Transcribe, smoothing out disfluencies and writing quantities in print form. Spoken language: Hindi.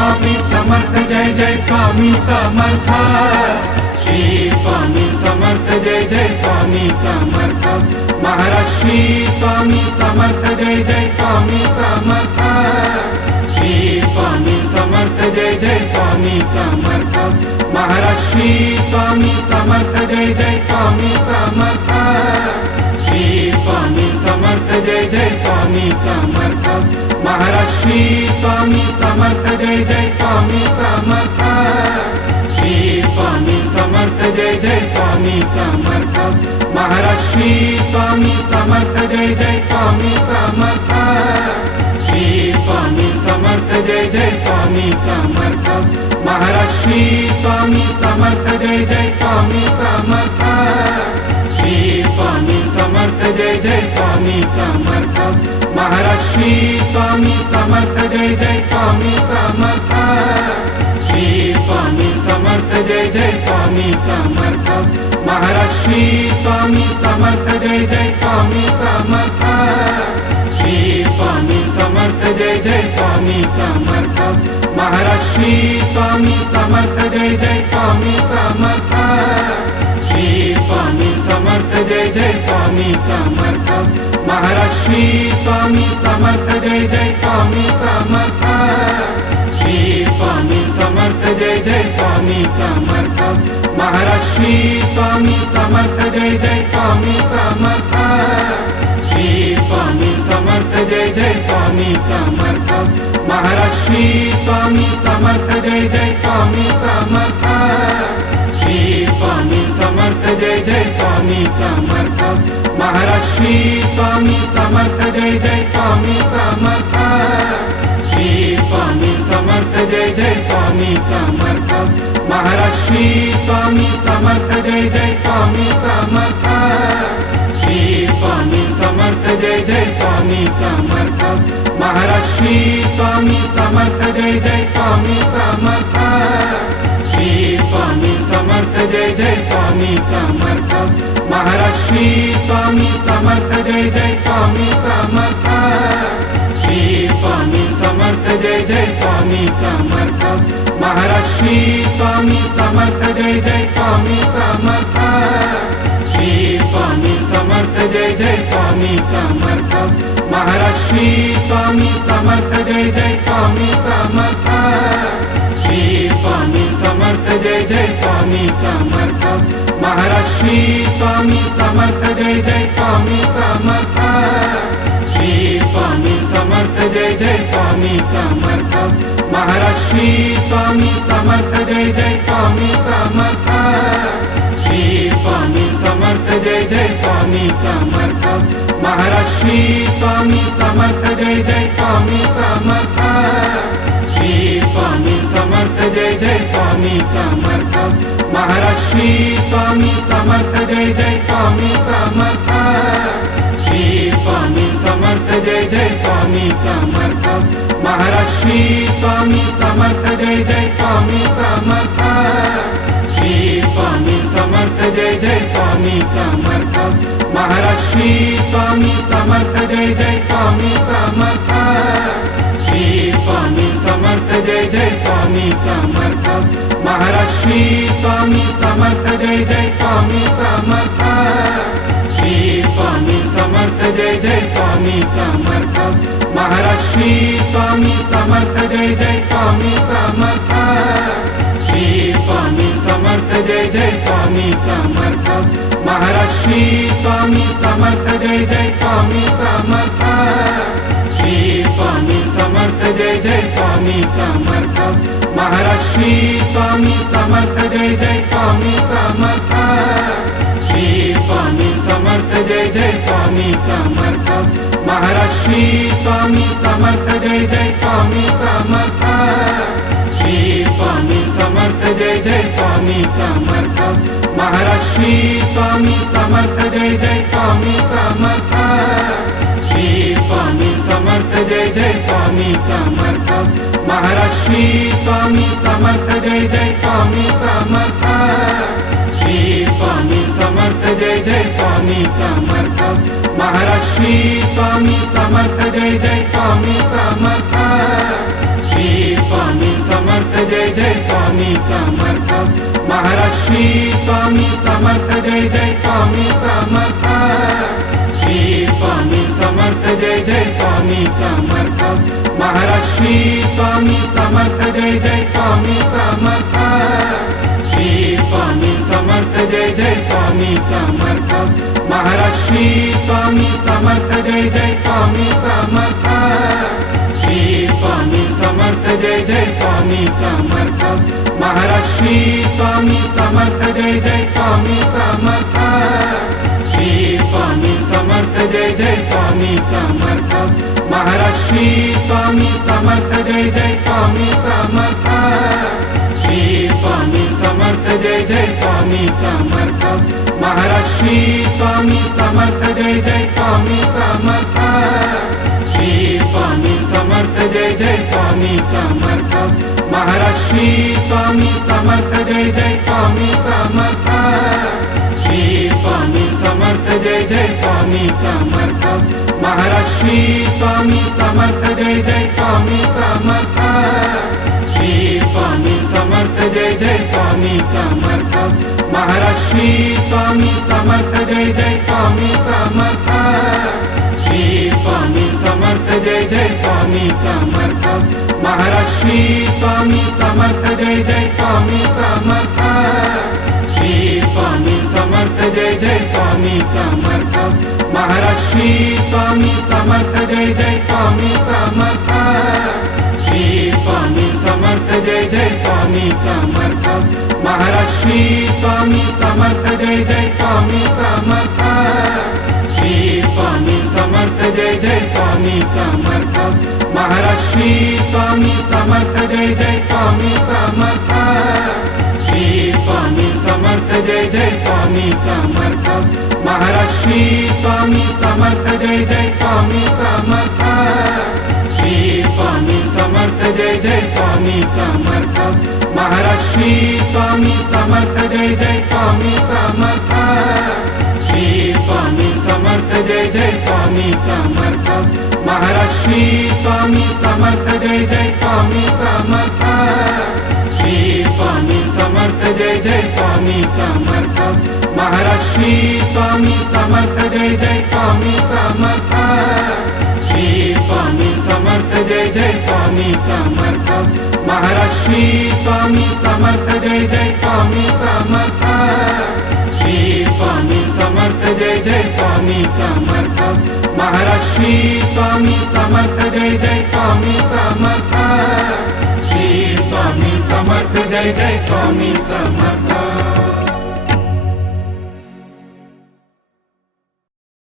स्वामी समर्थ जय जय स्वामी समर्थ। श्री स्वामी समर्थ जय जय स्वामी समर्थ। महाराज श्री स्वामी समर्थ जय जय स्वामी समर्थ। श्री स्वामी समर्थ जय जय स्वामी समर्थ। महाराज श्री स्वामी समर्थ जय जय स्वामी समर्थ। श्री स्वामी समर्थ जय जय स्वामी समर्थ। महाराज श्री स्वामी समर्थ जय जय स्वामी समर्थ। श्री स्वामी समर्थ जय जय स्वामी समर्थ। महाराज श्री स्वामी समर्थ जय जय स्वामी समर्थ। श्री स्वामी समर्थ जय जय स्वामी समर्थ। महाराज श्री स्वामी समर्थ जय जय स्वामी समर्थ। श्री स्वामी समर्थ जय जय स्वामी समर्थ। महाराज श्री स्वामी समर्थ जय जय स्वामी समर्थ। श्री स्वामी समर्थ जय जय स्वामी समर्थ। महाराज श्री स्वामी समर्थ जय जय स्वामी समर्थ। श्री स्वामी समर्थ जय जय स्वामी समर्थ। महाराज श्री स्वामी समर्थ जय जय स्वामी समर्थ। श्री स्वामी समर्थ जय जय स्वामी समर्थ। महाराज श्री स्वामी समर्थ जय जय स्वामी समर्थ। श्री स्वामी समर्थ जय जय स्वामी समर्थ। महाराज श्री स्वामी समर्थ जय जय स्वामी समर्थ। श्री स्वामी समर्थ जय जय स्वामी समर्थ। महाराज श्री स्वामी समर्थ जय जय स्वामी समर्थ। श्री स्वामी समर्थ जय जय स्वामी समर्थ। महाराज श्री स्वामी समर्थ जय जय स्वामी समर्थ। श्री स्वामी समर्थ जय जय स्वामी समर्थ। महाराज श्री स्वामी समर्थ जय जय स्वामी समर्थ। श्री स्वामी समर्थ जय जय स्वामी समर्थ। महाराज श्री स्वामी समर्थ जय जय स्वामी समर्थ। श्री स्वामी समर्थ जय जय स्वामी समर्थ। महाराज श्री स्वामी समर्थ जय जय स्वामी समर्थ। श्री स्वामी समर्थ जय जय स्वामी समर्थ। महाराज श्री स्वामी समर्थ जय जय स्वामी समर्थ। श्री स्वामी समर्थ जय जय स्वामी समर्थ। महाराज श्री स्वामी समर्थ जय जय स्वामी समर्थ। श्री स्वामी समर्थ जय जय स्वामी समर्थ। महाराज श्री स्वामी समर्थ जय जय स्वामी समर्थ। श्री स्वामी समर्थ जय जय स्वामी समर्थ। महाराज श्री स्वामी समर्थ जय जय स्वामी समर्थ। श्री स्वामी समर्थ जय जय स्वामी समर्थ। महाराज श्री स्वामी समर्थ जय जय स्वामी समर्थ। श्री स्वामी समर्थ जय जय स्वामी समर्थ। महाराज श्री स्वामी समर्थ जय जय स्वामी समर्थ। श्री स्वामी समर्थ जय जय स्वामी समर्थ। महाराज श्री स्वामी समर्थ जय जय स्वामी समर्थ। श्री स्वामी समर्थ जय जय स्वामी समर्थ। महाराज श्री स्वामी समर्थ जय जय स्वामी समर्थ। श्री स्वामी समर्थ जय जय स्वामी समर्थ। महाराज श्री स्वामी समर्थ जय जय स्वामी समर्थ। श्री स्वामी समर्थ जय जय स्वामी समर्थ। महाराज श्री स्वामी समर्थ जय जय स्वामी समर्थ। श्री स्वामी समर्थ जय जय स्वामी समर्थ। महाराज श्री स्वामी समर्थ जय जय स्वामी समर्थ। श्री स्वामी समर्थ जय जय स्वामी समर्थ। महाराज श्री स्वामी समर्थ जय जय स्वामी समर्थ। श्री स्वामी समर्थ जय जय स्वामी समर्थ। महाराज श्री स्वामी समर्थ जय जय स्वामी समर्थ। श्री स्वामी समर्थ जय जय स्वामी समर्थ। महाराज श्री स्वामी समर्थ जय जय स्वामी समर्थ। श्री स्वामी समर्थ जय जय स्वामी समर्थ। महाराज श्री स्वामी समर्थ जय जय स्वामी समर्थ। श्री स्वामी समर्थ जय जय स्वामी समर्थ। महाराज श्री स्वामी समर्थ जय जय स्वामी समर्थ। श्री स्वामी समर्थ जय जय स्वामी समर्थ महाराज श्री स्वामी समर्थ जय जय स्वामी समर्थ श्री स्वामी समर्थ जय जय स्वामी समर्थ महाराज श्री स्वामी समर्थ जय जय स्वामी समर्थ श्री स्वामी समर्थ जय जय स्वामी समर्थ महाराज श्री स्वामी समर्थ जय जय स्वामी समर्थ श्री स्वामी समर्थ जय जय स्वामी समर्थ महाराज श्री स्वामी समर्थ जय जय स्वामी समर्थ श्री स्वामी समर्थ जय जय स्वामी समर्थ महाराज श्री स्वामी समर्थ जय जय स्वामी समर्थ श्री स्वामी समर्थ जय जय स्वामी समर्थ महाराज श्री स्वामी समर्थ जय जय स्वामी समर्थ श्री स्वामी समर्थ जय जय स्वामी समर्थ महाराज श्री स्वामी समर्थ जय जय स्वामी समर्थ श्री स्वामी समर्थ जय जय स्वामी समर्थ महाराज श्री स्वामी समर्थ जय जय स्वामी समर्थ श्री स्वामी समर्थ जय जय स्वामी समर्थ महाराज श्री स्वामी समर्थ जय जय स्वामी समर्थ श्री स्वामी समर्थ जय जय स्वामी समर्थ महाराज श्री स्वामी समर्थ जय जय स्वामी समर्थ श्री स्वामी समर्थ जय जय स्वामी समर्थ महाराज श्री स्वामी समर्थ जय जय स्वामी समर्थ श्री स्वामी समर्थ जय जय स्वामी समर्थ महाराज श्री स्वामी समर्थ जय जय स्वामी समर्थ श्री स्वामी समर्थ जय जय स्वामी समर्थ महाराज श्री स्वामी समर्थ जय जय स्वामी समर्थ श्री स्वामी समर्थ जय जय स्वामी समर्थ महाराज श्री स्वामी समर्थ जय जय स्वामी समर्थ श्री स्वामी समर्थ जय जय स्वामी समर्थ महाराज श्री स्वामी समर्थ जय जय स्वामी समर्थ श्री स्वामी समर्थ जय जय स्वामी समर्थ महाराज श्री स्वामी समर्थ जय जय स्वामी समर्थ श्री स्वामी समर्थ जय जय स्वामी समर्थ महाराज श्री स्वामी समर्थ जय जय स्वामी समर्थ श्री स्वामी समर्थ जय जय स्वामी समर्थ महाराज श्री स्वामी समर्थ जय जय स्वामी समर्थ श्री स्वामी समर्थ जय जय स्वामी समर्थ महाराज श्री स्वामी समर्थ जय जय स्वामी समर्थ श्री स्वामी समर्थ जय जय स्वामी समर्थ